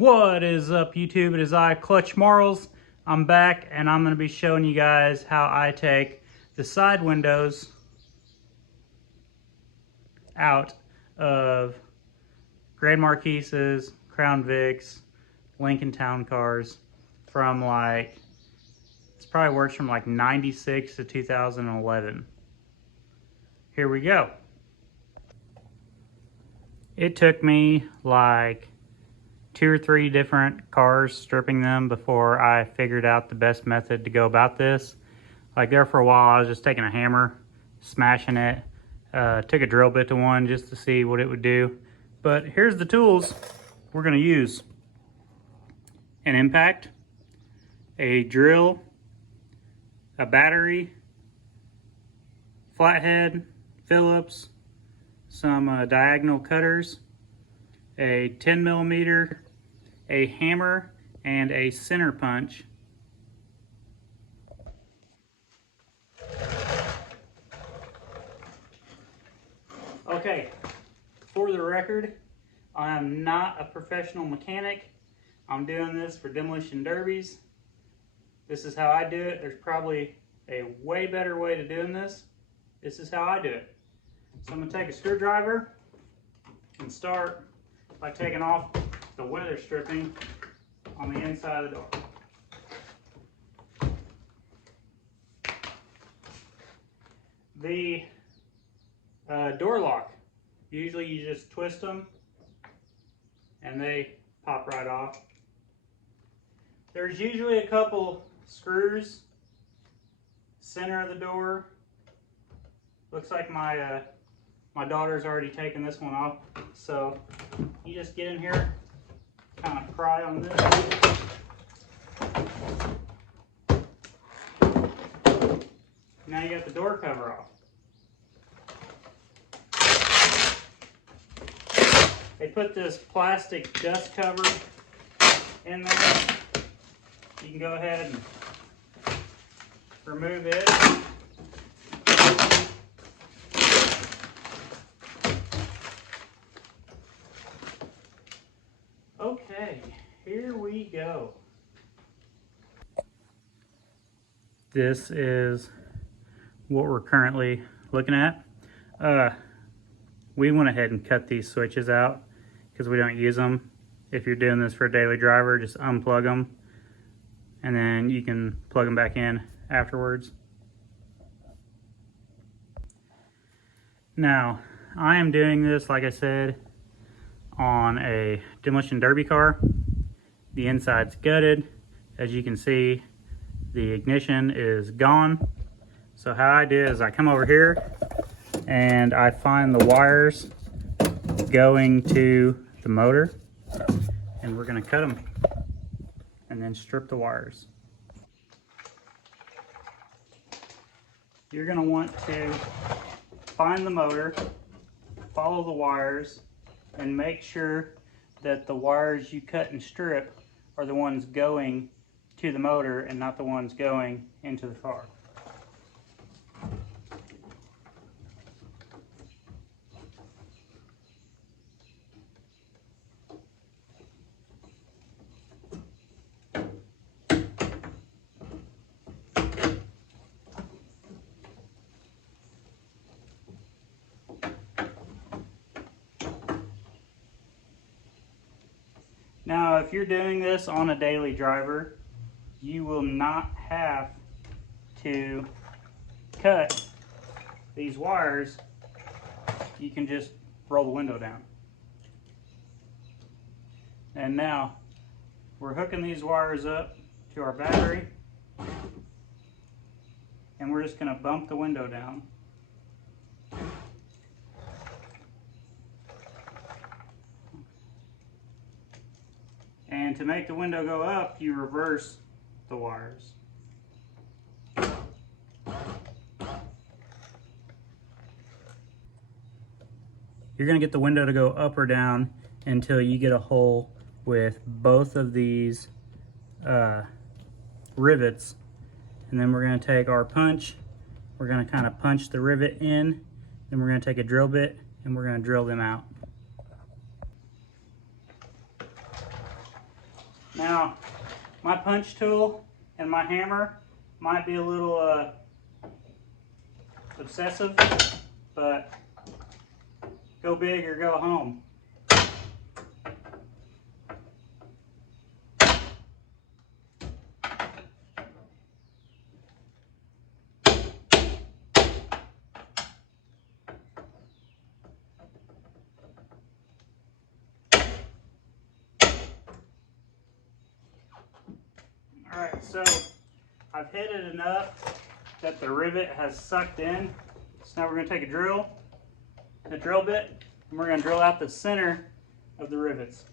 What is up, YouTube? It is I, Clutch Marles. I'm back and I'm going to be showing you guys how I take the side windows out of Grand Marquises, Crown Vics, Lincoln Town cars from it's probably works from 96 to 2011. Here we go. It took me 2 or 3 different cars, stripping them before I figured out the best method to go about this. There for a while, I was just taking a hammer, smashing it, took a drill bit to one just to see what it would do. But here's the tools we're gonna use. An impact, a drill, a battery, flathead, Phillips, some diagonal cutters, a 10 millimeter, a hammer, and a center punch. Okay, for the record, I am not a professional mechanic. I'm doing this for demolition derbies. This is how I do it. There's probably a way better way to doing this. This is how I do it. So I'm gonna take a screwdriver and start by taking off the weather stripping on the inside of the door. The door lock, usually you just twist them and they pop right off. There's usually a couple screws center of the door. Looks like my daughter's already taken this one off, so you just get in here, kind of pry on this. Now you got the door cover off. They put this plastic dust cover in there. You can go ahead and remove it. Okay, here we go. This is what we're currently looking at. We went ahead and cut these switches out because we don't use them. If you're doing this for a daily driver, just unplug them and then you can plug them back in afterwards. Now, I am doing this, like I said, on a demolition derby car. The inside's gutted. As you can see, the ignition is gone. So how I do is I come over here and I find the wires going to the motor, and we're going to cut them and then strip the wires. You're going to want to find the motor, follow the wires, and make sure that the wires you cut and strip are the ones going to the motor and not the ones going into the car. Now, if you're doing this on a daily driver, you will not have to cut these wires. You can just roll the window down. And now, we're hooking these wires up to our battery, and we're just going to bump the window down. And to make the window go up, you reverse the wires. You're going to get the window to go up or down until you get a hole with both of these rivets. And then we're going to take our punch, we're going to kind of punch the rivet in, then we're going to take a drill bit and we're going to drill them out. Now, my punch tool and my hammer might be a little obsessive, but go big or go home. Alright, so I've hit it enough that the rivet has sucked in. So now we're going to take a drill bit, and we're going to drill out the center of the rivets.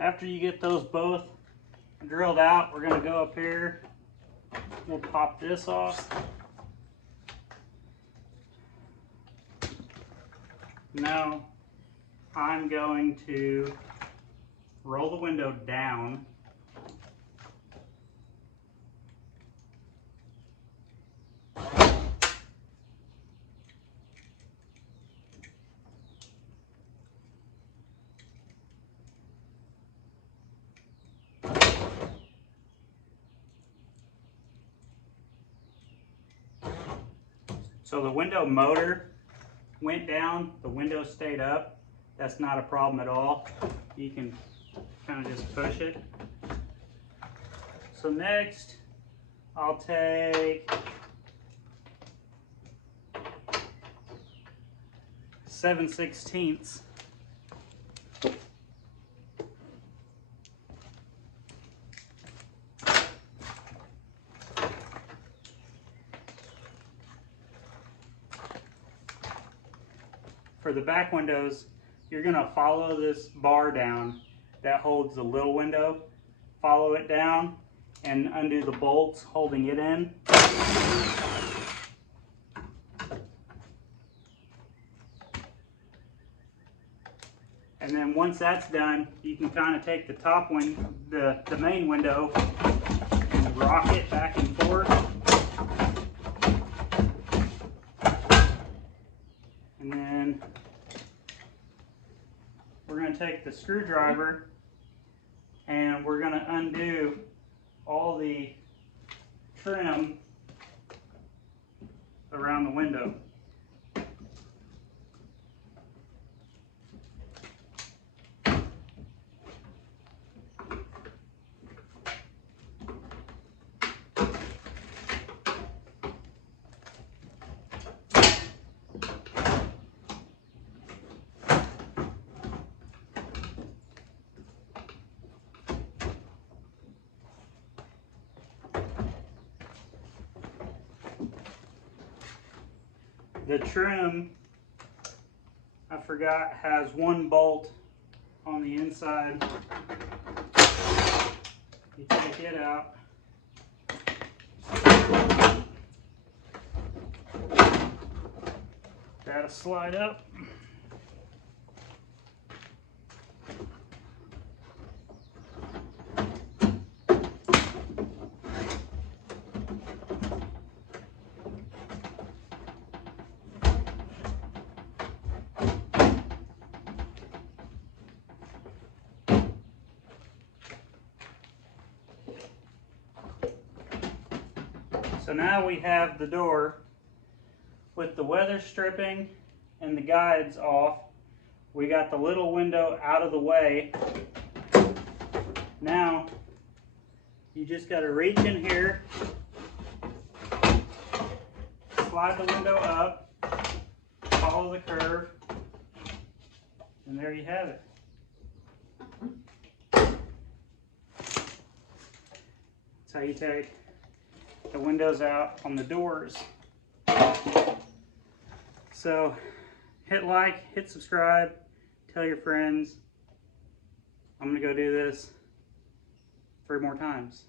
After you get those both drilled out, we're going to go up here. We'll pop this off. Now I'm going to roll the window down. So the window motor went down, the window stayed up. That's not a problem at all. You can kind of just push it. So next, I'll take 7/16. For the back windows, you're going to follow this bar down that holds the little window. Follow it down and undo the bolts holding it in. And then once that's done, you can kind of take the top one, the main window, and rock it back and forth. And then we're going to take the screwdriver and we're going to undo all the trim around the window. The trim, I forgot, has one bolt on the inside. You take it out. That'll slide up. So now we have the door with the weather stripping and the guides off. We got the little window out of the way. Now you just got to reach in here, slide the window up, follow the curve, and there you have it. That's how you take the windows out on the doors. So hit like, hit subscribe, tell your friends. I'm gonna go do this 3 more times.